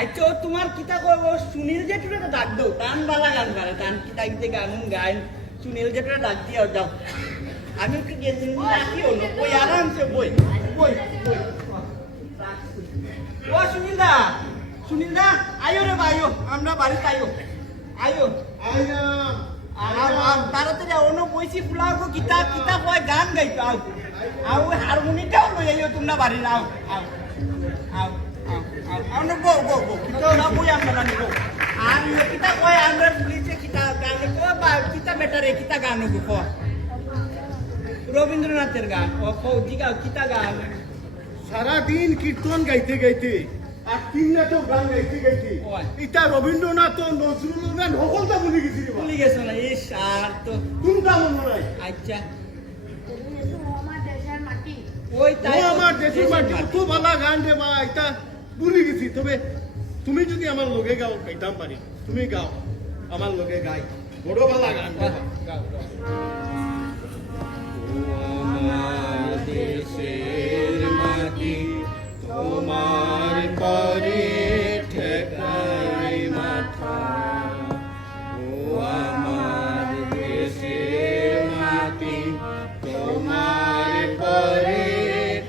আচ্ছা তোমার কিতা কইব সুনীল জেঠুরে ডাক দাও টান বালা গান গায় টান কিতা কিতে গান গায় সুনীল জেঠুরে ডাক দিও যাও আমি একটু গেছি রাখি হলো বই আরামসে বই বই বই ও সুনীল দা আয়ো রে ভাইও আমরা বাড়িতে আয়ো আয়ো আইনা তাড়াতাড়ি অন্য বইছি ফুলাও কিতা কিতা কয় গান গাইতো আও আও হারমোনিটাও লই আইও তোমরা বাড়ি আও আও আও আও না গো গো গো কিতা না বই আমরা জানি গো আর কিতা কয় আমরা পুলিশে কিতা গান কো বা কিতা বেটারে কিতা গান গো কো রবীন্দ্রনাথের গান ও কো দিগা কিতা গান সারা দিন কীর্তন গাইতে গাইতে আর তিন নাটক গান গাইতে গাইতে এটা রবীন্দ্রনাথ নজরুল গান সকলটা ভুলে গেছি রে ভুলে গেছো না এই সার তো কোনটা মনে নাই আচ্ছা ও আমার দেশের মাটি কত ভালো গান রে মা এটা ভুলে গেছি তবে তুমি যদি আমার লগে গাও গাইতাম পারি তুমি গাও আমার লগে গাই বড় ভালো গান রে মা। গাও আমার দেশের মাটি তোমার পরে ঠেকাই মাথা ও আমার দেশের মাটি তোমার পরে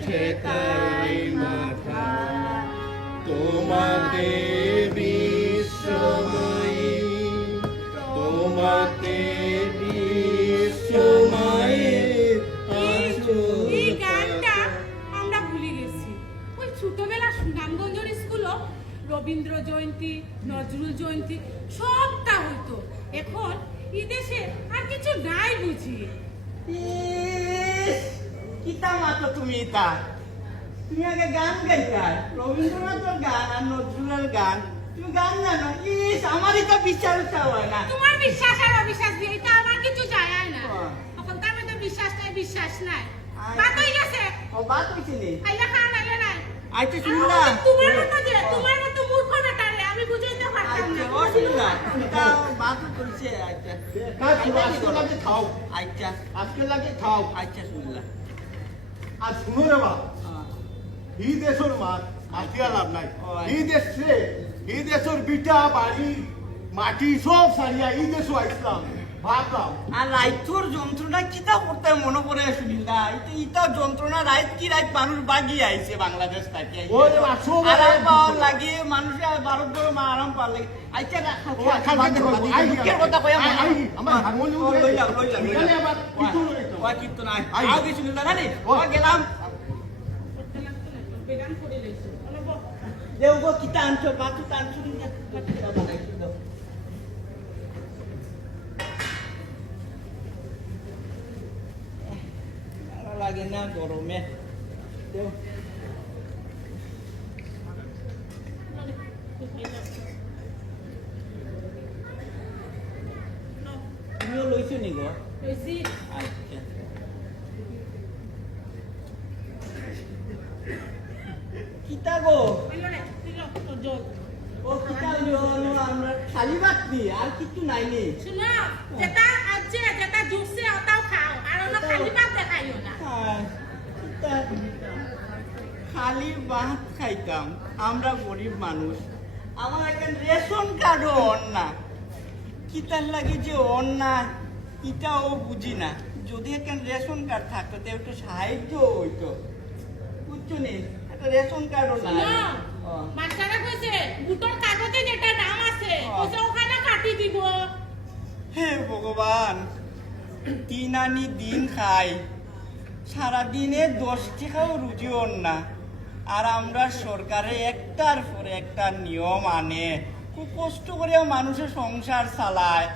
ঠেকাই মাথা তোমাতে বিশ্বময়ী তোমাতে বিশ্বময়ী এই গানটা আমরা ভুলে গেছি ওই ছোটবেলা সুনামগঞ্জের স্কুলও রবীন্দ্র জয়ন্তী নজরুল জয়ন্তী সবটা হইতো এখন এই দেশে আর কিছু নাই বুঝি কিতা মাতো তুমি তা তুমি আগে গান গাইতা রবীন্দ্রনাথের গান আর নজরুলের গান তুমি গান জানো ইস আমার এটা বিচার হয় না তোমার বিশ্বাস আর অবিশ্বাস দিয়ে এটা আমার কিছু যায় না এখন তার মধ্যে বিশ্বাস নাই বাত হয়ে গেছে ও বাত হইছে নি আইলা খান আইলা নাই আইতে শুনো না তোমার মতো মূর্খ বেটারে আমি বুঝাইতে পারতাম আচ্ছা না ও শুনো না তা বাত করছে আচ্ছা আজকে লাগে খাও আচ্ছা আজকে লাগে খাও আচ্ছা শুনলা আর শুনো রে বা এই দেশের মাত মাতিয়া লাভ নাই এই দেশে এই দেশের বিটা বাড়ি মাটি সব সারিয়া এই দেশও আইসলাম ভাবলাম আর রাইতর যন্ত্রণা কিতা করতে মনে করে শুনিল না ইটা যন্ত্রণা রাইত কি রাইত মানুষ বাগি আইছে বাংলাদেশ থেকে ওরে বাসো আরাম পাওয়ার লাগে মানুষের ভারত বড় মা আরাম পাওয়ার লাগে আইটা কথা কয়া আমার হারমোনিয়াম লইলা এখানে আবার কীর্তন হইতো। ওয়া কীর্তন আই আও কি শুনিল না রে ও গেলাম বেগান করে লইছো দেও গো কিতা আনছো বাতু আনছো না কিতা বানাইছো দাও লাগে না গরমে দেও তুমিও লইছো নি গো লইছি আচ্ছা কিতা গো আইলা রে দিলো তো জল ও কিতা হলো আমরা খালি ভাত দি আর কিছু নাই নি শুনো যেটা আছে যেটা জুসে ওটাও খাও আর ওনা খালি ভাত দেখাইও না খালি ভাত খাইতাম আমরা গরিব মানুষ আমার একটা রেশন কার্ডও অন্যা কিতার লাগে যে অন্যা এটাও বুঝি না যদি একটা রেশন কার্ড থাকতো তো একটু সাহায্য হইতো বুঝছো নি একটা রেশন কার্ডও নাই মাস্টাররা কইছে বুটোর কাগজে যেটা নাম আছে কইছে ওখানে কাটি দিব হে ভগবান দিন আনি দিন খাই সারাদিনে 10 টাকাও রুজি না আর আমরা সরকারে একটার পরে একটা নিয়ম আনে খুব কষ্ট করে মানুষের সংসার চালায়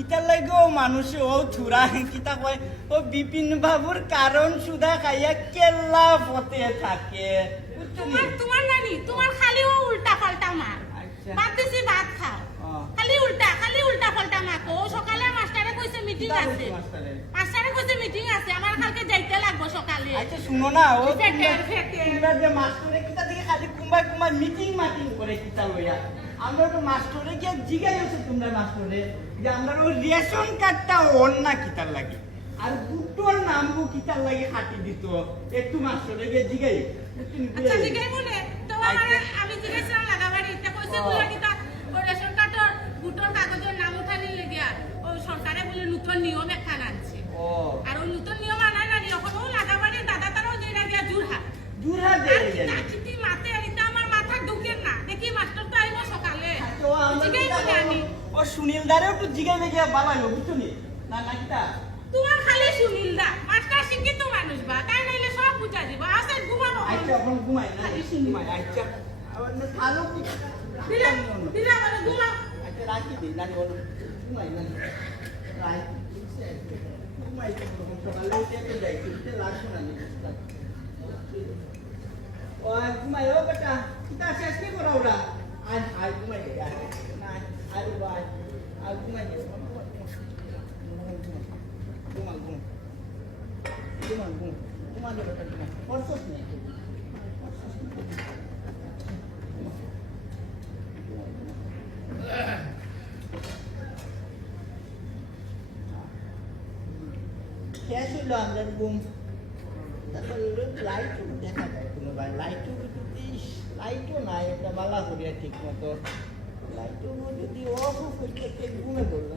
ইটার লাগেও মানুষে ও থুরা কিতা কয় ও বিপিন বাবুর কারণ সুদা খাইয়া কেল্লা পথে থাকে তোমার নানি তোমার খালি ও উল্টা পাল্টা মার আচ্ছা। ভাত দিছি ভাত খাও খালি উল্টা পাল্টা মাকো সকালে মাস্টারে কইছে মিটিং আছে মাস্টারে কইছে মিটিং আছে আমার কালকে যাইতে লাগবে সকালে আচ্ছা শুনো না ও ফেটের। তোমরা যে মাস্টারে কিতা দিকে খালি কুম্বাই মিটিং করে কিতা লইয়া আমরা তো মাস্টারে গিয়ে জিগাই আছে তোমরা মাস্টারে যে আমরা ওই রেশন কার্ডটা অন না কিতার লাগে আর দুটোর নামবো কিতার লাগে হাঁটি দিত একটু মাস্টারে গিয়ে জিগাই আচ্ছা জিগাই বলে তো আমার আমি জিজ্ঞাসা লাগাবার ইচ্ছা কইছে বলে কিতা ওই রেশন কার্ডের ভোটার কাগজের নাম উঠানি লাগিয়া ওই সরকারে বলে নতুন নিয়ম একটা আনছে ও আর ওই নতুন নিয়ম আনাই না এখন ও লাগাবাড়ি দাদা তারাও যে লাগিয়া জুরহাট দূরা দে চিঠি মাতে এটা আমার মাথা ঢুকেন না দেখি মাস্টার তো আইবো সকালে তো আমরা জিগাই বলে আমি ও সুনীল দারে একটু জিগাই লেগে বানাইলো বুঝছনি না নাকিটা তোমার খালি সুনীল দা মাস্টার শিক্ষিত মানুষ বা তাই নাইলে সব বুঝা দিব আসে ঘুমানো আচ্ছা এখন ঘুমাই না ঘুমাই আচ্ছা আবার না ভালো কি দিলাম দিলাম মানে ঘুমাও আচ্ছা রাখি দিই না বলো ঘুমাই না রাই ঘুমাই সকালে উঠে যাই উঠতে লাগবে না ও ঘুমাই ও বেটা কিতা শেষ কি করা ওরা আজ আজ ঘুমাই দে না আজ বাই আজ ঘুমাই দে ঘুমা ঘুম ঘুমা ঘুম ঘুমা দে বেটা ঘুমা পরশোস নেই শেষ হইল আমাদের ঘুম তারপর লাইটও দেখা যায় কোনো ভাই লাইটও লাইটও নাই একটা বালা করিয়া ঠিক মতো লাইটও যদি অফ করতে ঘুমে পড়লো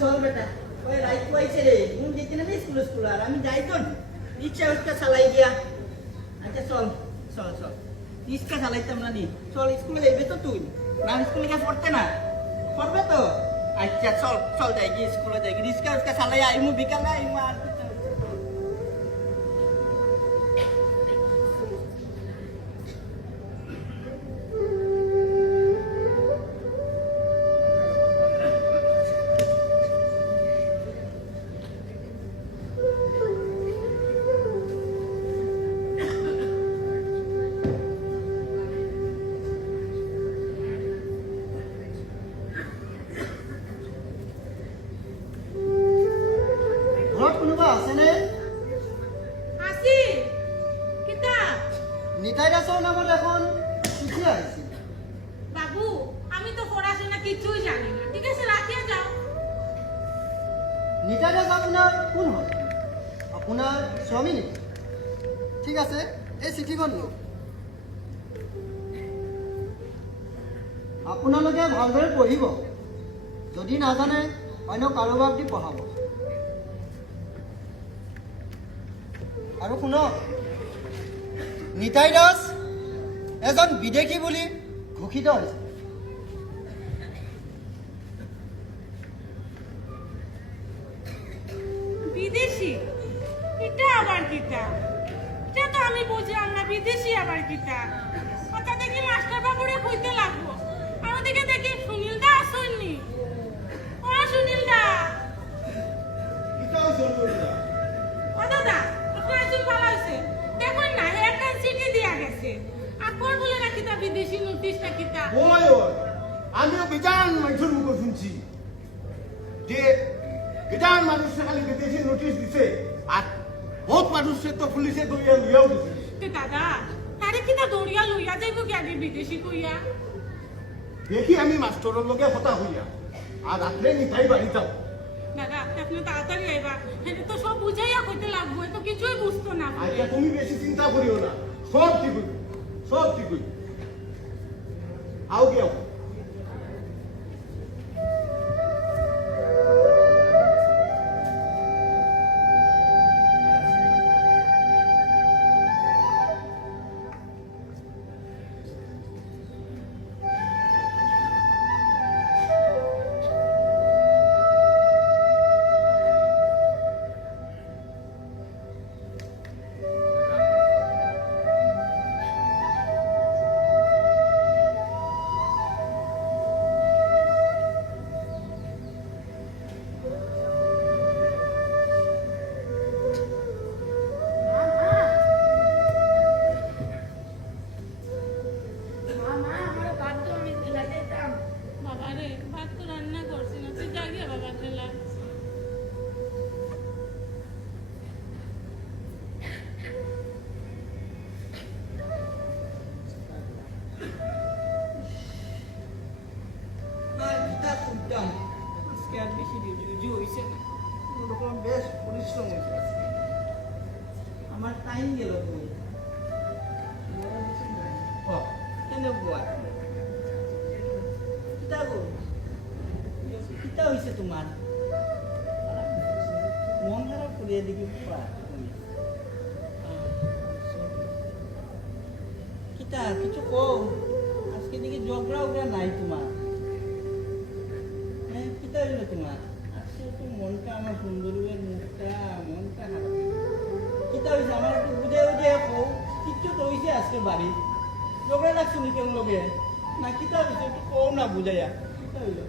চল বেটা ওই রাইট কইছে রে ঘুম যেতে না স্কুল আর আমি যাই তো রিক্সা উঠকা চালাই দিয়া আচ্ছা চল চল চল রিক্সা চালাইতাম না নি চল স্কুলে যাইবে তো তুই না স্কুলে গিয়ে পড়তে না পড়বে তো আচ্ছা চল চল যাই গিয়ে স্কুলে যাই রিক্সা উঠকা চালাই আইমু বিকালে আইমু আর ঘৰত কোনোবা আছেনে আসি কিতা নিতাই দাসৰ নামত এখন চিঠি আহিছিল বাবু আমি তো পড়াশোনা কিছুই জানি না ঠিক আছে রাখিয়ে যাও নিতাই দাস আপোনাৰ কোন হয় আপোনাৰ স্বামী নেকি ঠিক আছে এই চিঠিখন লওক আপোনালোকে ভালদৰে পঢ়িব যদি নাজানে অন্য কাৰোবাক দি পঢ়াব আৰু শুনক নিতাই দাস এজন বিদেশী বুলি ঘোষিত হৈছে বিদেশি এটা আবার কিতা এটা তো আমি বুঝলাম না বিদেশি আবার কিতা কথা দেখি মাস্টার বাবুরে কইতে লাগবো আর ওদিকে দেখি সুনীল দা আসেননি ও সুনীল দা কিটা হইছে ও দাদা আপনার চুল ভালো হয়েছে দেখুন না একটা চিঠি দিয়া গেছে আকবর বলে না কিতা বিদেশি নোটিশ না কিতা ওই ওই আমিও বিধান মানুষের মুখ শুনছি যে বিধান মানুষে খালি বিদেশি নোটিশ দিছে আর বহুত মানুষে তো পুলিশে দইয়া লইয়াও দিছে তে দাদা তারে কিতা দৌড়িয়া লইয়া যাইব কি আগে বিদেশি কইয়া দেখি আমি মাস্টরের লগে কথা হইয়া আর রাত্রে নিতাই বাড়ি যাও দাদা আপনি তাড়াতাড়ি আইবা এটা তো সব বুঝাইয়া কইতে লাগবো এ তো কিছুই বুঝতো না আইয়া তুমি বেশি চিন্তা করিও না সব ঠিক হইব সব ঠিক হইব আও গিয়াও লাইন গেল কই ও কেন বুয়া কিতা গো কিতা হইছে তোমার মন খারাপ করিয়া দেখি বুয়া কিতা কিছু কো আজকে দেখি ঝগড়া উগড়া নাই তোমার হ্যাঁ কিতা হইল তোমার আজকে একটু মনটা আমার সুন্দরীর মুখটা মনটা খারাপ কিতা হয়েছে আমার একটু বুঝে বুঝে কো কিচ্ছু তো হয়েছে আজকে বাড়ি ঝগড়া লাগছো নি কেমন লোকে না কিতা হয়েছে একটু কও না বুঝাইয়া কিতা হইল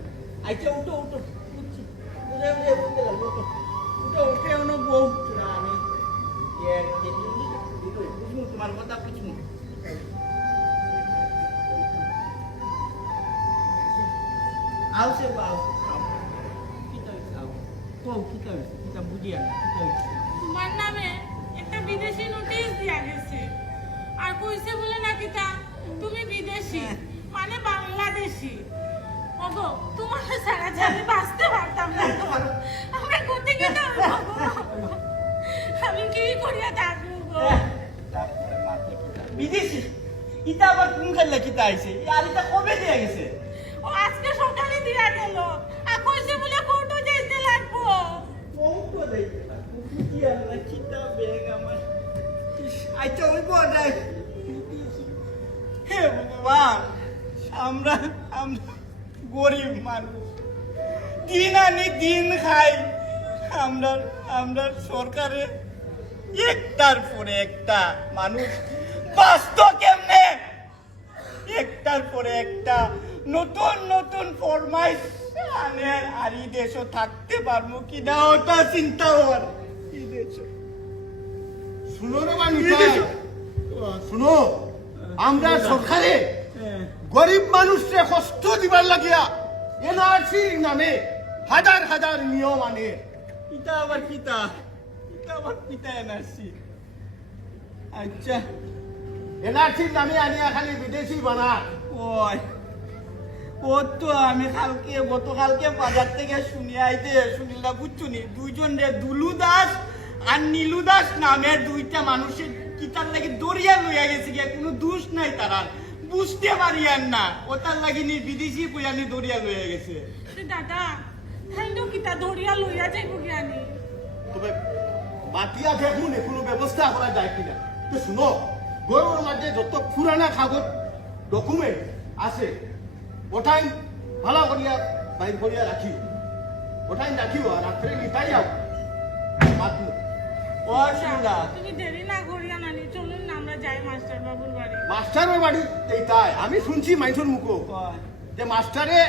আচ্ছা উঠো উঠো বুঝছি বুঝে বুঝে বলতে লাগলো উঠো উঠো উঠে অন্য বউ না আমি বুঝবো তোমার কথা বুঝবো আও সে বাও কিতা হয়েছে আও কও কিতা হয়েছে কিতা বুঝিয়া না কিতা হয়েছে তোমার নামে একটা বিদেশি নোটিশ দিয়া গেছে আর কইছে বলে নাকি তা তুমি বিদেশি মানে বাংলাদেশি ওগো তোমার সারা জানি বাঁচতে পারতাম না তো আমরা কোথায় গেলাম আমি কি করিয়া থাকবো গো তারপরে মাতে কিতা বিদেশি ইটা আবার কোন খেললে কিতা আইছে আর এটা কবে দিয়া গেছে ও আজকে সকালে দিয়া গেল আর কইছে বলে কোর্টে যাইতে লাগবো কৌটো দেখতে কি আল্লাহ কিতা বেগ আমার আচ্ছা ওই বড়াই হে ভগবান আমরা আমরা গরিব মানুষ দিন আনি দিন খাই আমরা আমরা সরকারে একটার পরে একটা মানুষ বাঁচত কেমনে একটার পরে একটা নতুন নতুন ফরমাইশ আনের আর এই দেশও থাকতে পারবো কিনা ওটা চিন্তা হওয়ার এই দেশ শুনো রে বানুটা শুনো আমরা সরকারে গরিব মানুষকে কষ্ট দিবার লাগিয়া এনআরসির নামে হাজার হাজার নিয়ম আনে এটা আবার পিতা এটা আবার পিতা এনআরসি আচ্ছা এনআরসির নামে আনিয়া খালি বিদেশি বানা ওই ও তো আমি গতকালকে বাজার থেকে শুনিয়ে আইতে শুনিলা বুঝছো নি দুইজন রে দুলু দাস আর নীলু দাস নামের দুইটা মানুষের কিতার লাগি দরিয়া লইয়া গেছে গিয়া কোনো দোষ নাই তারার বুঝতে পারিয়ান না ওটার লাগি নি বিদেশি কইয়ানি দরিয়া লইয়া গেছে দাদা খাইনো কিতা ধরিয়া লইয়া যাইবো জ্ঞানী তবে বাতিয়া দেখুন কোনো ব্যবস্থা করা যায় কিনা তো শুনো গরুর মাঝে যত পুরানা কাগজ ডকুমেন্ট আছে ওটাই ভালো করিয়া বাইর করিয়া রাখিও ওটাই রাখিও আর রাত্রে নিতাই যাও মাতমু ও শুনলা তুমি দেরি না করিয়া নানি চলুন না আমরা যাই মাস্টার বাবুর বাড়ি মাস্টারের বাড়ি এইটাই আমি শুনছি মাইসুর মুখো ওই যে মাস্টারে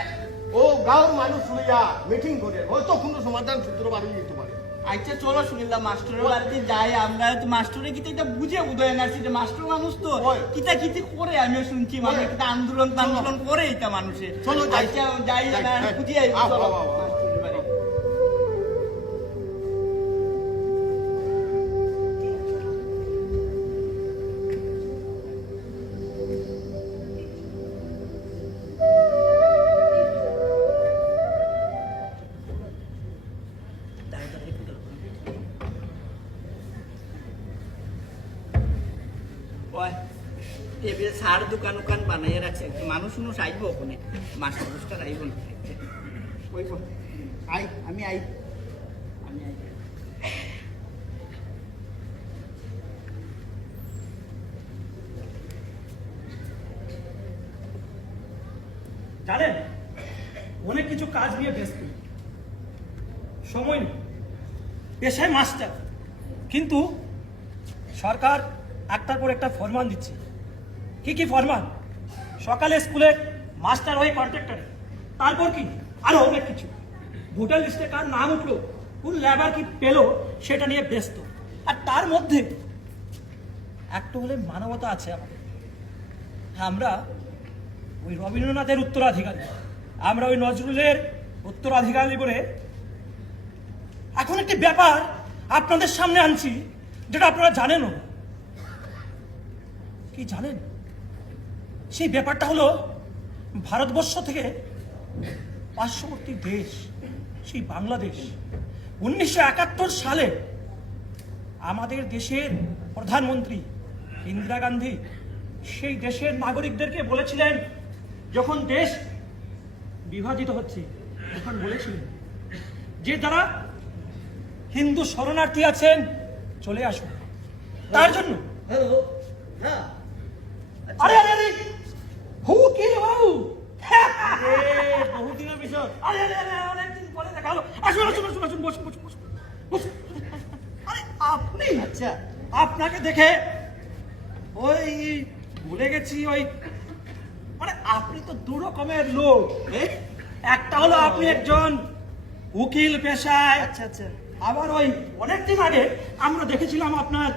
ও গাঁওর মানুষ লইয়া মিটিং করে হয়তো কোনো সমাধান সূত্র বাড়ি যেতে পারে আচ্ছা চলো শুনিলাম মাস্টারের বাড়িতে যাই আমরা তো মাস্টারে কিতা এটা বুঝে উদয় না যে মাস্টার মানুষ তো ওই। কিতা কিতি করে আমিও শুনছি মানে ওই। কিতা আন্দোলন করে এটা মানুষে চলো যাই। আচ্ছা যাই যাই, না হ্যাঁ। বুঝিয়ে আইবো, আও, চলো আও, আও, আও। মাস্টারের বাড়ি ওই টেবিল সার দোকান উকান বানাইয়া রাখছে মানুষ মানুষ আইব ওখানে মাস্টার মাস্টার আইব না ওই আই আমি আই আমি আই জানেন অনেক কিছু কাজ নিয়ে ব্যস্ত সময় নেই পেশায় মাস্টার কিন্তু সরকার একটার পর একটা ফরমান দিচ্ছে কি কি ফরমান সকালে স্কুলে মাস্টার হয়ে কন্ট্রাক্টর তারপর কি আরো অনেক কিছু ভোটার লিস্টে কার নাম উঠলো কোন লেবার কি পেলো সেটা নিয়ে ব্যস্ত আর তার মধ্যে একটু হলে মানবতা আছে আমাদের আমরা ওই রবীন্দ্রনাথের উত্তরাধিকারী আমরা ওই নজরুলের উত্তরাধিকারী বলে এখন একটি ব্যাপার আপনাদের সামনে আনছি যেটা আপনারা জানেনও কি জানেন সেই ব্যাপারটা হলো ভারতবর্ষ থেকে পার্শ্ববর্তী দেশ সেই বাংলাদেশ 1971 সালে আমাদের দেশের প্রধানমন্ত্রী ইন্দিরা গান্ধী সেই দেশের নাগরিকদেরকে বলেছিলেন, যখন দেশ বিভাজিত হচ্ছে তখন বলেছিলেন যে যারা হিন্দু শরণার্থী আছেন চলে আসুন। তার জন্য হ্যালো, হ্যাঁ আরে আরে আরে উকিল বাবু, বহুদিনের বিষয়। আরে আরে আরে অনেকদিন পরে দেখা হলো। আসুন আসুন আসুন আসুন, বসুন বসুন বসুন বসুন। আরে আপনি, আচ্ছা, আপনাকে দেখে ওই ভুলে গেছি, ওই মানে আপনি তো দু রকমের লোক। একটা হলো আপনি একজন উকিল পেশায়, আচ্ছা আচ্ছা। আবার ওই অনেকদিন আগে আমরা দেখেছিলাম আপনার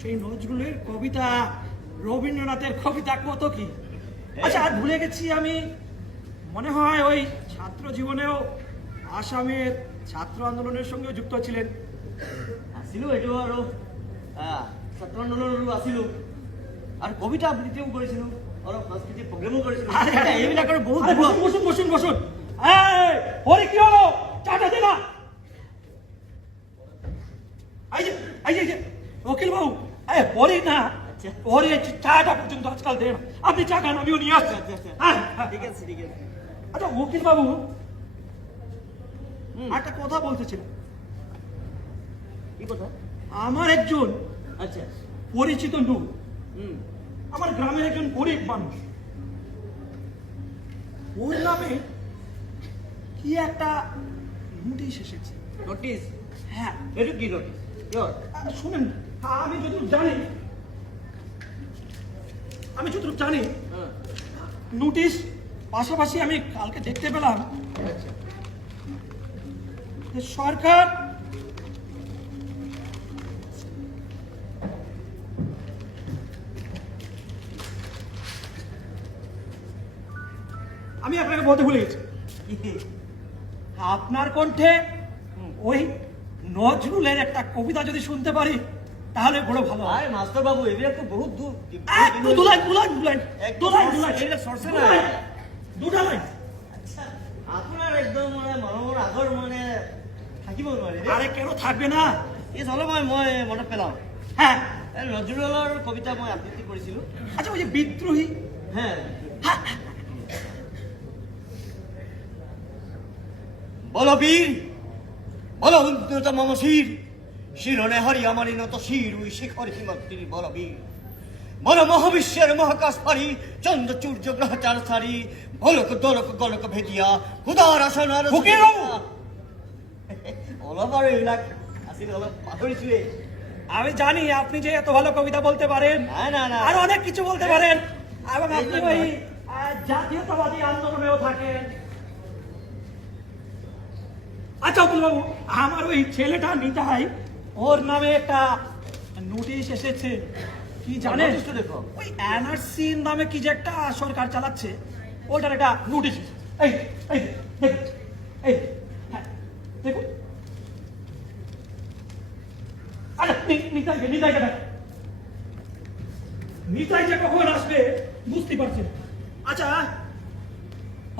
সেই নজরুলের কবিতা, রবীন্দ্রনাথের কবিতা কত কি। আচ্ছা আর ভুলে গেছি আমি, মনে হয় ওই ছাত্র জীবনেও আসামের ছাত্র আন্দোলনের সঙ্গে যুক্ত ছিলেন। আছিলো এইটো আৰু ছাত্ৰ আন্দোলনৰো আছিলো আৰু কবিতা আবৃত্তিও কৰিছিলো, অলপ সাংস্কৃতিক প্ৰগ্ৰেমো কৰিছিলো। আরে, আরে, এইবিলাকৰ বহুত আরে, বসুন বসুন বসুন বসুন। এই, ওরে কি হলো? চাটা দে না। এই যে উকিল বাবু, ওরে না, আচ্ছা। ওরে চাটা পর্যন্ত আজকাল দেন। আপনি চা খান, আমিও নিয়ে আসছি। আচ্ছা, আচ্ছা। হ্যাঁ, হ্যাঁ। ঠিক আছে ঠিক আছে। আচ্ছা উকিল বাবু, একটা কথা বলতেছিলাম। কি কথা? আমার একজন আচ্ছা। পরিচিত লোক, হুম। আমার গ্রামের একজন গরিব মানুষ, ওর নামে কি একটা নোটিশ এসেছে। নোটিস? হ্যাঁ, এইটো কি নোটিস? কিয়? শুনেন, আমি যতটুকু জানি, হ্যাঁ। নোটিশ পাশাপাশি আমি কালকে দেখতে পেলাম আচ্ছা। যে সরকার আমি আপনাকে বলতে ভুলে গেছি, আপনার কণ্ঠে ওই নজরুলের একটা কবিতা যদি শুনতে পারি তাহলে বড় ভালো হয়। আরে মাস্টার বাবু, এইবিলাক তো বহুত দূর। একটু দুলাইন দুলাইন দুলাইন একদম দুলাইন সরছে, দুলাইন এইবিলাক সরছে না। দুটা লাইন। আচ্ছা, আপোনাৰ একদম মানে মানুহৰ আগৰ মানে থাকিব নোৱাৰি দেই। আরে কেন থাকবে না? এই চলো মই মনত পেলাওঁ। হ্যাঁ, এই নজৰুলৰ কবিতা মই আবৃত্তি কৰিছিলো। আচ্ছা ওই যে বিদ্রোহী, হ্যাঁ। বলো বীর, বলো উন্নত মম শির, শিরনে হরি আমার নত শির ওই শিখর হিমাদ্রির বল বীর। বলো মহাবিশ্বের মহাকাশ পারি, চন্দ্র সূর্য গ্রহচার সারি, বলক দলক গলক ভেদিয়া খুদার আসনার ফকির বাবু! অলপ আৰু এইবিলাক আছিল, অলপ পাহৰিছোৱে। আমি জানি আপনি যে এত ভালো কবিতা বলতে পারেন, না না না, আর অনেক কিছু বলতে পারেন, এবং আপনি ওই জাতীয়তাবাদী আন্দোলনেও থাকেন। আচ্ছা অকুল বাবু, আমার ওই ছেলেটা নিতাই, ওর নামে একটা নোটিশ এসেছে, কি জানেন? নোটিশটা দেখো। ওই এনআরসি নামে কি যে একটা সরকার চালাচ্ছে, ওটার একটা নোটিশ এসেছে। এই এই দেখুন, এই হ্যাঁ দেখুন। আচ্ছা নিতাইকে দেখ, নিতাই যে কখন আসবে বুঝতে পারছি না। আচ্ছা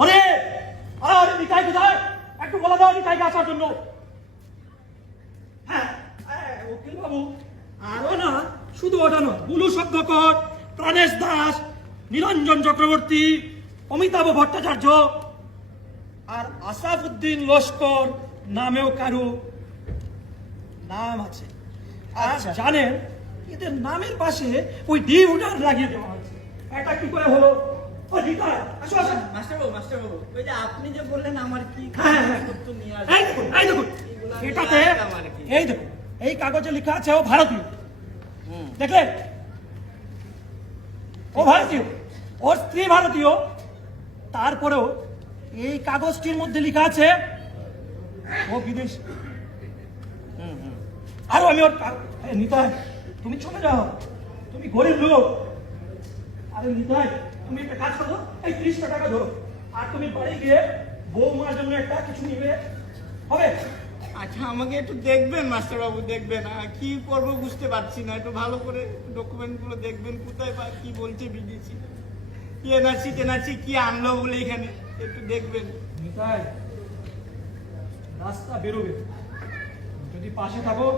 আরে আরে নিতাই কোথায়? একটু বলে দাও নিতাইকে আসার জন্য। হ্যাঁ উকিল বাবু, আরো না শুধু ওটা নয়, বুলু সভ্যকর, প্রাণেশ দাস, নিরঞ্জন চক্রবর্তী, অমিতাভ ভট্টাচার্য আর আসাফউদ্দিন লস্কর নামেও কারো নাম আছে। আর আচ্ছা। জানেন এদের নামের পাশে ওই ডি উডার লাগিয়ে দেওয়া হয়েছে। এটা কি করে হলো? ও নিতাই, আসো আসো। মাস্টার বাবু, ওই যে আপনি যে বললেন আমার কি হ্যাঁ, হ্যাঁ। তথ্য নিয়ে এই দেখুন, এই দেখুন, এগুলো এটাতে নিয়ে আসলাম আর কি। এই দেখুন, এই কাগজে লেখা আছে ও ভারতীয়। দেখলেন? ও ভারতীয়, ওর স্ত্রী ভারতীয়, তারপরেও এই কাগজটির মধ্যে লেখা আছে ও বিদেশী। আরো আমি ওর নিতাই, তুমি চলে যাও, তুমি গরিব লোক। আরে নিতাই, তুমি একটা কাজ করো, এই 30টা টাকা ধরো, আর তুমি বাড়ি গিয়ে বৌমার জন্য একটা কিছু নিবে, হবে? আচ্ছা আমাকে একটু দেখবেন মাস্টার বাবু, দেখবেন কি করবো বুঝতে পারছি না, একটু ভালো করে ডকুমেন্ট গুলো দেখবেন, কোথায় বা কি বলছে বিদেশি, কি এনআরসি টেনআরসি কি আনলো বলে এখানে একটু দেখবেন। নিতাই, রাস্তা বেরোবে, যদি পাশে থাকো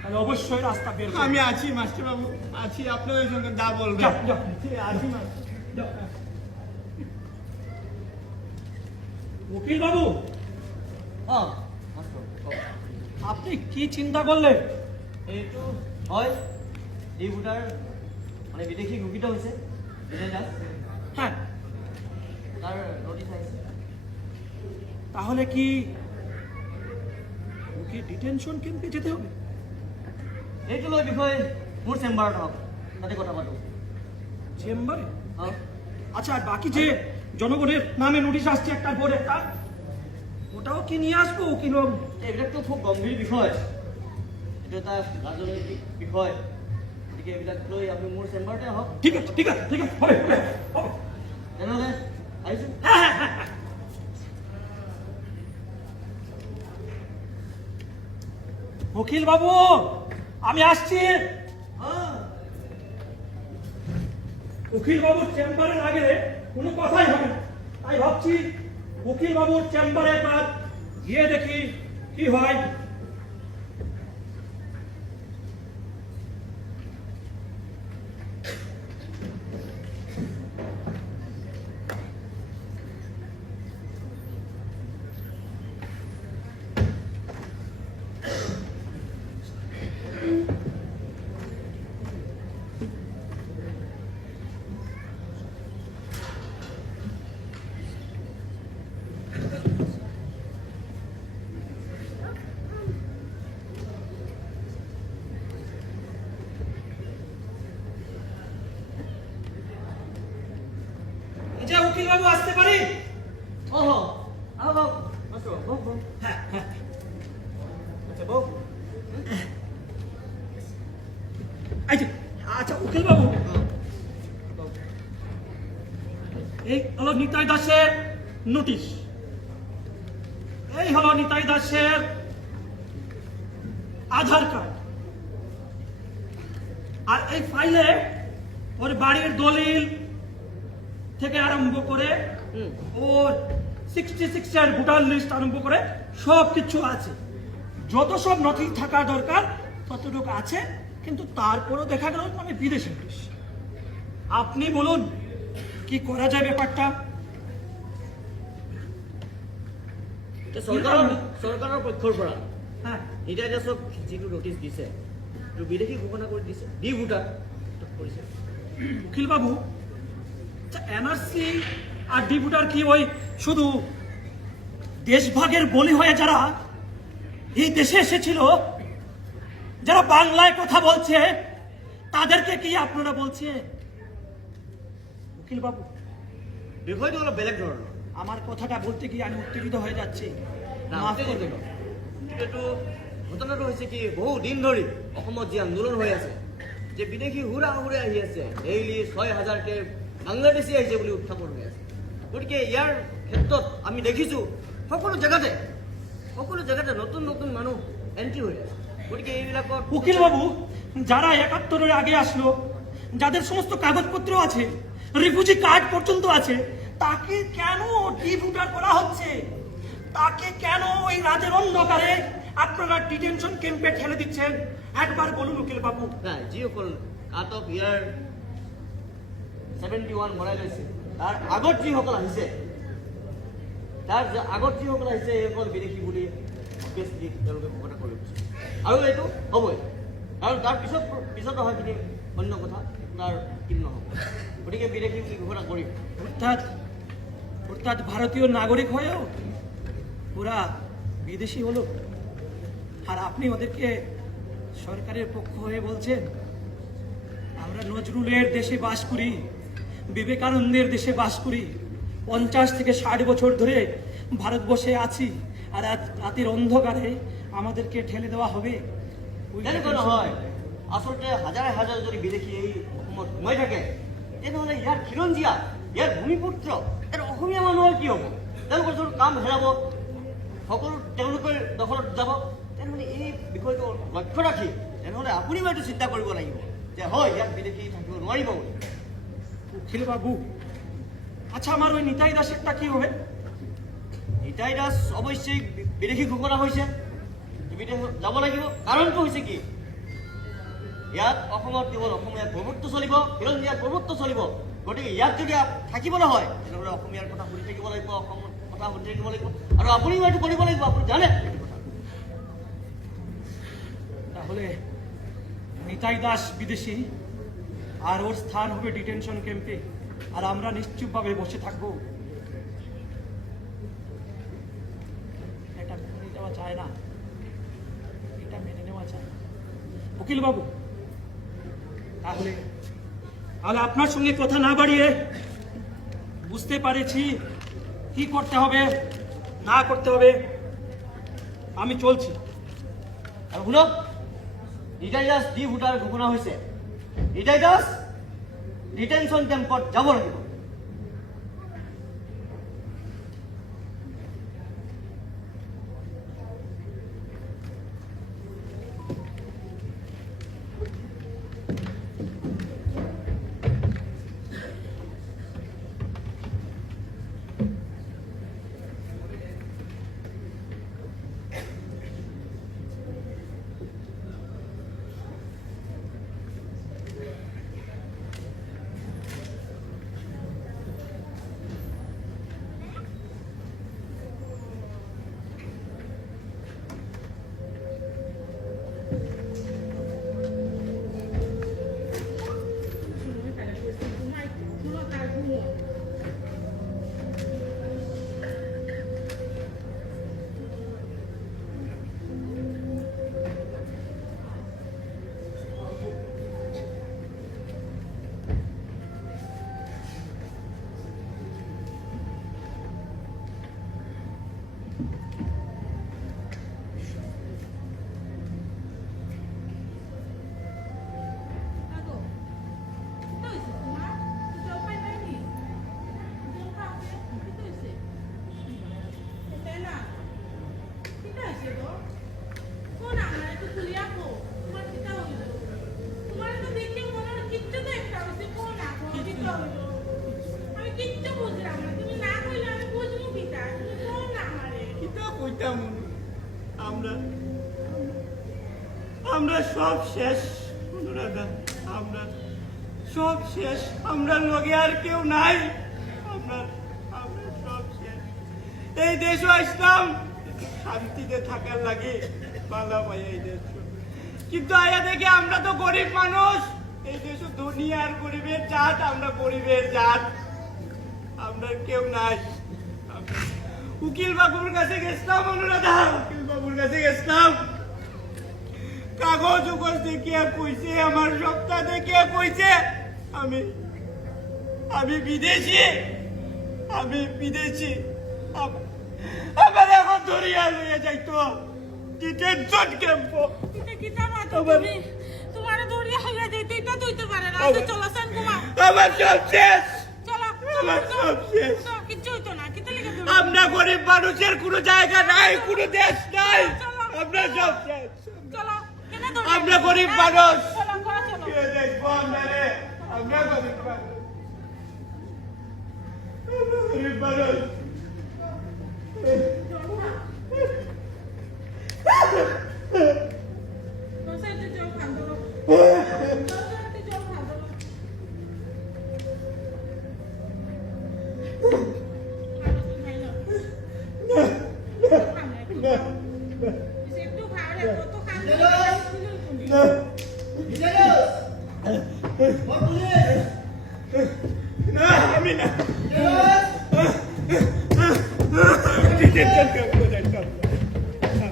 তাহলে অবশ্যই রাস্তা বের করব। আমি আছি মাস্টার বাবু, আছি, আপনাদের সঙ্গে যা বলবেন। যাও, যাও। ঠিক আছে, আছি মাস্টার। যাও। উকিল বাবু, হ্যাঁ মাস্টার, কও। আপনি কি চিন্তা করলেন? এইটো হয় এই ভোটার মানে বিদেশী ঘোষিত হৈছে বিদেশ হ্যাঁ, তাৰ নোটিছ আহিছে। তাহলে কি ওকে ডিটেনশন ক্যাম্পে যেতে হবে? এইটো লৈ বিষয়ে মোৰ চেম্বাৰত হওক, তাতে কথা পাতো। চেম্বারে? হ্যাঁ আচ্ছা, আর বাকি যে জনগণের নামে নোটিশ আসছে একটা বোর্ড একটা, ওটাও কি নিয়ে আসবো উকিল বাবু? এইবিলাকতো খুব গম্ভীৰ বিষয়, এইটো এটা ৰাজনৈতিক বিষয়, গতিকে এইবিলাক লৈ আপুনি মোৰ চেম্বাৰতে আহক। ঠিক আছে, ঠিক আছে, ঠিক আছে, হবে, হবে, হবে। তেনেহ'লে আহিছোঁ। উকিল বাবু, আমি আসছি। উকিল বাবুর চেম্বারের আগে কোনো কথাই হবে না, তাই ভাবছি উকিল বাবুর চেম্বারে একবার গিয়ে দেখি কি হয়। এই যে উকিল বাবু, আসতে পারি? ওহো, আহক আহক মাস্টাৰ, বহক বহক। আচ্ছা বহক। এই যে, আচ্ছা উকিল বাবু, এই হলো নিতাই দাসের নোটিশ, এই হলো নিতাই দাসের আধার কার্ড, আর এই ফাইলে ওর বাড়ির দলিল থেকে আরম্ভ করে ওর 66 এর ভোটার লিস্ট আরম্ভ করে সব কিছু আছে। যত সব নথি থাকা দরকার ততটুকু আছে, কিন্তু তারপরও দেখা গেল মানে বিদেশি নোটিশ। আপনি বলুন কি করা যায় ব্যাপারটা? এতিয়া চৰকাৰৰ পক্ষৰ পৰা হ্যাঁ, নিতাই দাসক যিটো নোটিছ দিছে, সেইটো বিদেশী ঘোষণা কৰি দিছে, ডি ভোটাৰ কৰিছে। উকিল বাবু, এনআরসি আর ডি ভোটার কি ওই শুধু দেশভাগের বলি হয়ে যারা এই দেশে এসেছিল, যারা বাংলায় কথা বলছে, তাদেরকে কি আপনারা বলছে? উকিল বাবু, বিষয়টো অলপ বেলেগ ধৰণৰ। আমার কথাটা বলতে গিয়ে আমি উত্তেজিত হয়ে যাচ্ছি, না, মাফ উত্তেজিত করবেন। নহয়। কিন্তু এইটো ঘটনাটো হৈছে কি, বহু দিন ধৰি অসমত যি আন্দোলন হৈ আছে, যে বিদেশী হুৰা আহি আছে, ডেইলি 6,000কে বাংলাদেশী আহিছে বুলি উত্থাপন হৈ আছে। গতিকে ইয়াৰ ক্ষেত্ৰত আমি দেখিছোঁ সকলো জেগাতে নতুন নতুন মানুহ এন্ট্রি হৈ আছে। গতিকে এইবিলাকত উকিল বাবু, যারা 71-এর আগে আসলো, যাদের সমস্ত কাগজপত্র আছে, রিফিউজি কার্ড পর্যন্ত আছে, তাকে কেন ডি ভোটার করা হচ্ছে? তাকে কেন ওই রাজের অন্ধকারে আপনারা ডিটেনশন ক্যাম্পে ঠেলে দিচ্ছেন? একবার বলুন উকিল বাবু। নাই, যিসকল কাট অফ ইয়াৰ 71 ভৰাই লৈছে, তাৰ আগত যিসকল আহিছে, এইসকল বিদেশী বুলি অভিয়াছলি তেওঁলোকে ঘোষণা কৰি গৈছে। আৰু এইটো হ'বই, আৰু তাৰ পিছত অহাখিনি অন্য কথা, তাৰ কিন্তু নহ'ব। গতিকে বিদেশী বুলি ঘোষণা কৰিম। অর্থাৎ ভারতীয় নাগরিক হয়েও ওরা বিদেশি হলো, আর আপনি ওদেরকে সরকারের পক্ষ হয়ে বলছেন আমরা নজরুলের দেশে বাস করি, বিবেকানন্দের দেশে বাস করি, 50 থেকে 60 বছর ধরে ভারতবর্ষে আছি, আর আজ রাতের অন্ধকারে আমাদেরকে ঠেলে দেওয়া হবে? তেনেকুৱা নহয়। আচলতে হাজাৰে হাজাৰ যদি বিদেশী এই অসমত সোমাই থাকে, তেনেহ'লে ইয়াৰ খিলঞ্জীয়া, ইয়াৰ ভূমিপুত্ৰ, ইয়াৰ অসমীয়া মানুহৰ কি হ'ব? তেওঁলোকৰ যদি কাম হেৰাব, সকলো তেওঁলোকৰ দখলত যাব, তেনেহ'লে এই বিষয়টো লক্ষ্য ৰাখি তেনেহ'লে আপুনিও এইটো চিন্তা কৰিব লাগিব যে হয়, ইয়াত বিদেশী থাকিব নোৱাৰিব বুলি। উকিল বাবু, আচ্ছা আমার ওই নিতাই দাসেরটা কি হবে? নিতাই দাস অৱশ্যেই বিদেশী ঘোষণা হৈছে, বিদেশ যাব লাগিব। কাৰণটো হৈছে কি, ইয়াত অসমত কেৱল অসমীয়াৰ প্ৰভুত্ব চলিব, খিলঞ্জীয়াৰ প্ৰভুত্ব চলিব। গতিকে ইয়াত যদি থাকিবলৈ হয় তেনেহ'লে অসমীয়াৰ কথা শুনি থাকিব লাগিব, অসমৰ কথা শুনি থাকিব লাগিব, আৰু আপুনিও এইটো কৰিব লাগিব, আপুনি জানে এইটো কথা। তাহলে নিতাই দাস বিদেশি আর ওর স্থান হবে ডিটেনশন ক্যাম্পে, আর আমরা নিশ্চুপভাবে বসে থাকবো? এটা মেনে নেওয়া যায় না, এটা মেনে নেওয়া যায় না। উকিল বাবু, তাহলে তাহলে আপনার সঙ্গে কথা না বাড়িয়ে বুঝতে পারেছি কি করতে হবে না করতে হবে, আমি চলছি। আৰু শুনক, নিতাই দাস দি ভোটাৰ ঘোষণা হৈছে। নিতাই দাস ডিটেনশ্যন কেম্পত যাব লাগিব। আমরা সব শেষ অনুরাধা, আমরা সব শেষ, আমরা লগে আর কেউ নাই, আমরা আমরা সব শেষ। এই দেশ আসলাম শান্তিতে থাকার লাগে, ভালো ভাই এই দেশ, কিন্তু আয়া দেখে আমরা তো গরিব মানুষ, এই দেশ ধনী আর গরিবের জাত, আমরা গরিবের জাত, আমরা কেউ নাই। উকিল বাবুর কাছে গেছিলাম অনুরাধা, উকিল বাবুর কাছে গেছিলাম, কাগজ উগজ দেখিয়া কইছে, আমার সপ্তাহ দেখিয়া কইছে আমি আমি বিদেশি, আমি বিদেশি, আমার এখন ধরিয়া লইয়া যাইতো ডিটেনশন ক্যাম্প। তোমার ধরিয়া হইয়া যাইতে এটা দইতে পারে না, চলো সান ঘুমাও, আমার সব শেষ, চলো আমার সব শেষ। কিচ্ছু হইতো না, কিতে লিখে আমরা গরিব মানুষের কোনো জায়গা নাই, কোনো দেশ নাই, আমরা সব শেষ, চলো আমরা গরিব মানুষ, চলো ঘরে চলো। কে দেখবো আমরা রে, আমরা গরিব মানুষ, আমরা গরিব মানুষ। দোসাইতে যাও খান্দো, দোসাইতে যাও খান্দো। একটু খাওয়ারে কত খান্দো, না আমি না, ডিটেনশন ক্যাম্পে যাইতাম না।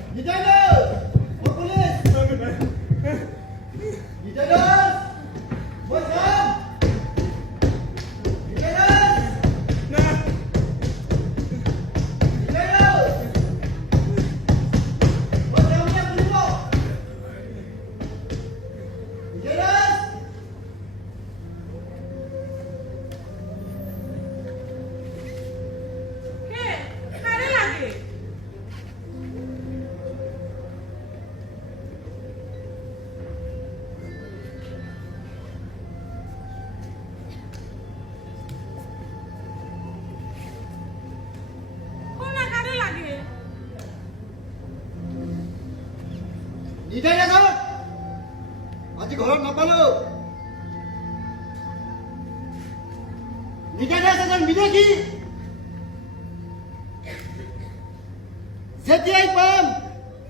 হে কারে লাগে ঘর নাপালো নিকাটা এজন বিদেশী যেতিয়াই পাম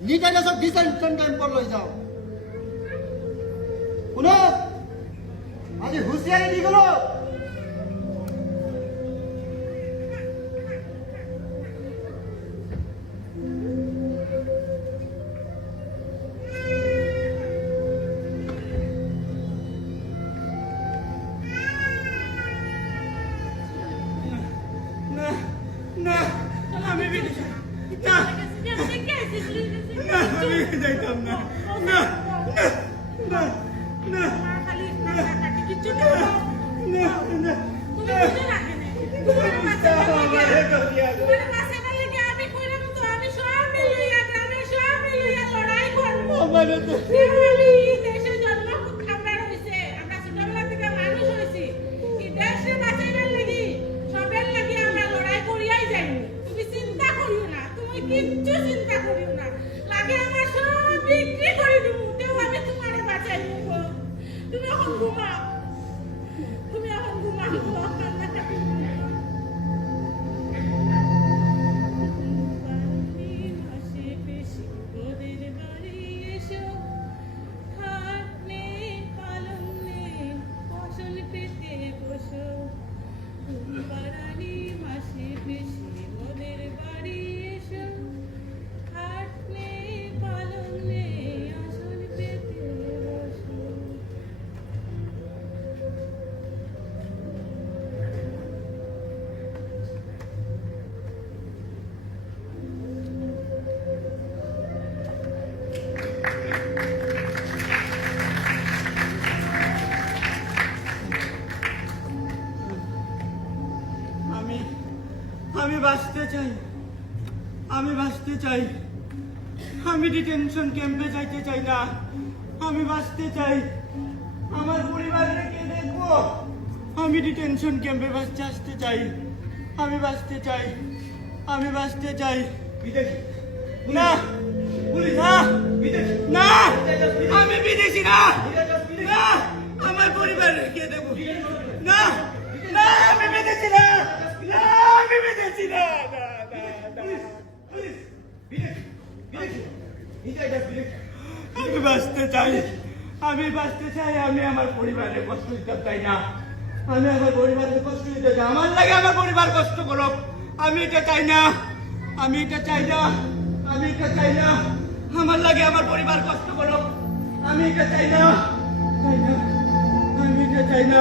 নিকাটা সব ডিটেনশন ক্যাম্পত লৈ যাওঁ শুনক আজি হুঁচিয়াৰি দি গ'লো না না আমি বিদেশি না না আমি যাইতাম না না না না না কিচ্ছু চিন্তা করিও না লাগে আমার সব বিক্রি করে দিব তেও আমি তোমারে বাঁচাই দিব তুমি এখন ঘুমাও আমি বাঁচতে চাই আমি বাঁচতে চাই আমি ডিটেনশন ক্যাম্পে যাইতে চাই না আমি বাঁচতে চাই আমার পরিবারকে কে দেখবো আমি ডিটেনশন ক্যাম্পে বাঁচতে আসতে চাই আমি বাঁচতে চাই আমি বাঁচতে চাই বিদেশী না পুলিশ না বিদেশী না আমি বিদেশি না না আমার পরিবারকে কে দেখবো না না আমি বিদেশি না না আমি বিদেশি না না না না আমি বাঁচতে চাই আমি আমার পরিবারের কষ্ট দিতে চাই না আমি আমার পরিবারের কষ্ট দিতে চাই আমার লাগে আমার পরিবার কষ্ট করুক আমি এটা চাই না আমি এটা চাই না আমি এটা চাই না আমার লাগে আমার পরিবার কষ্ট করুক আমি এটা চাই না আমি এটা চাই না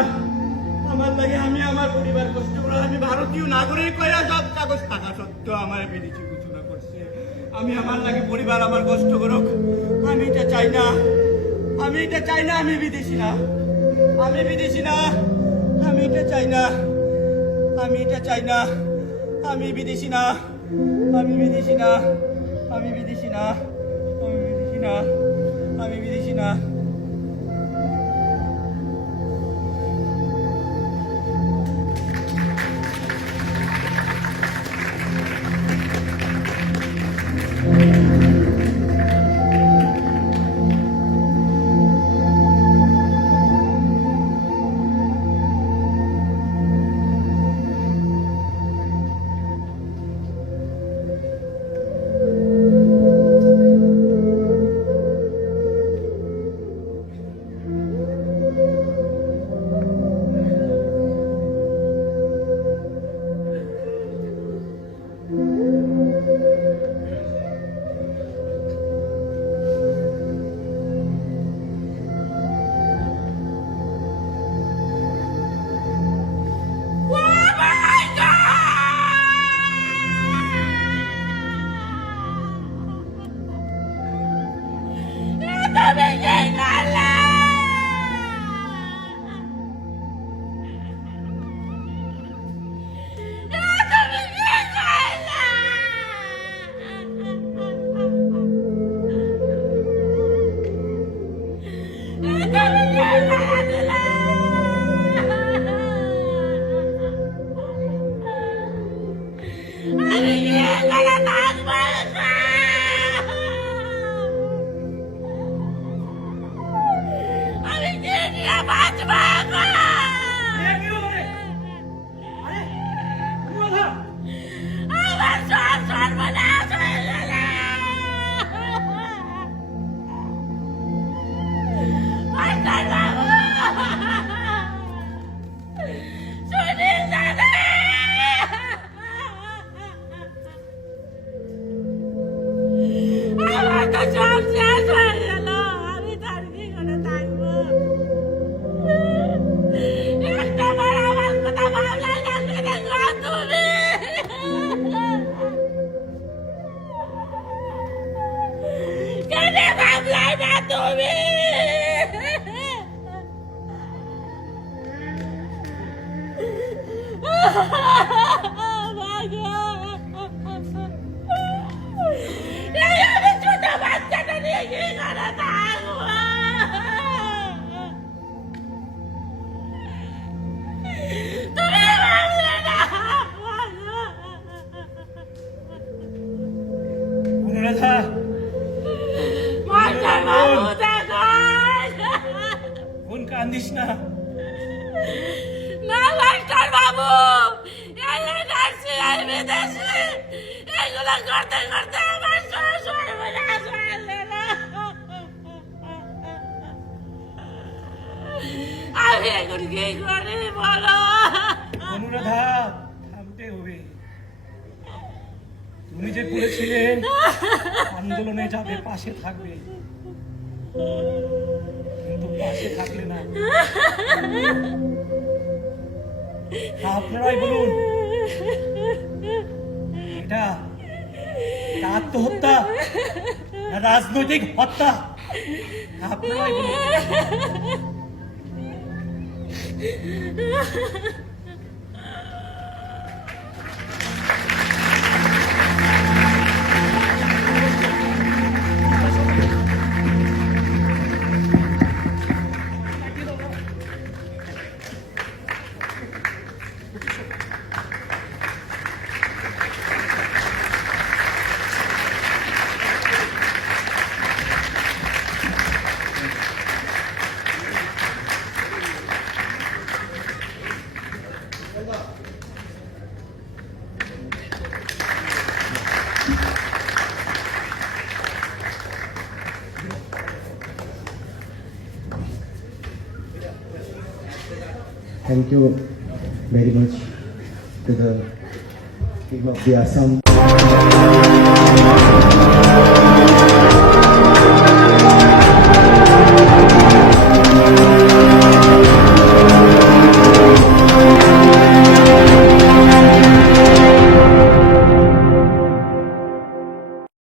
আমার লাগে আমি আমার পরিবার কষ্ট করুক আমি ভারতীয় নাগরিক কইরা সব কাগজ থাকা সত্ত্বেও আমার বিদেশি ঘোষণা করছে আমি আমার লাগে পরিবার আমার কষ্ট করুক আমি এটা চাই না আমি এটা চাই না আমি বিদেশি না আমি বিদেশি না আমি এটা চাই না আমি এটা চাই না আমি বিদেশি না আমি বিদেশি না আমি বিদেশি না আমি বিদেশি না আমি বিদেশি না আমি এ কি হলো রে? আরে অনুরাধা, আমার সর্বনাশ হয়ে গেল। মাস্টার বাবু, সুনীল দাদা, আমার তো সব শেষ হয়ে গেল। আমি তার কি করে থাকবো? একটা বার আমার কথা ভাবলে না কেন গো তুমি? কেন ভাবলে না তুমি? এই আমি ছোট বাচ্চাটা নিয়ে কি করে থাকবো? তুমি ভাবলে না? অনুরাধা, মাস্টার বাবু দেখুন। বোন কান্দিস না। না মাস্টার বাবু, এই নার্সি এই বিদেশি এগুলো করতে করতে আমার সর্বনাশ হয়ে গেল। আমি এখন কি করি বলো? অনুরাধা, থামতে হবে। তুমি যে বলেছিলে আন্দোলনে যাবে, পাশে থাকবে, কিন্তু পাশে থাকলে না। আপনারাই বলুন, এটা আত্মহত্যা না রাজনৈতিক হত্যা? আপনারাই বলুন। Thank you very much to the team of the Assam.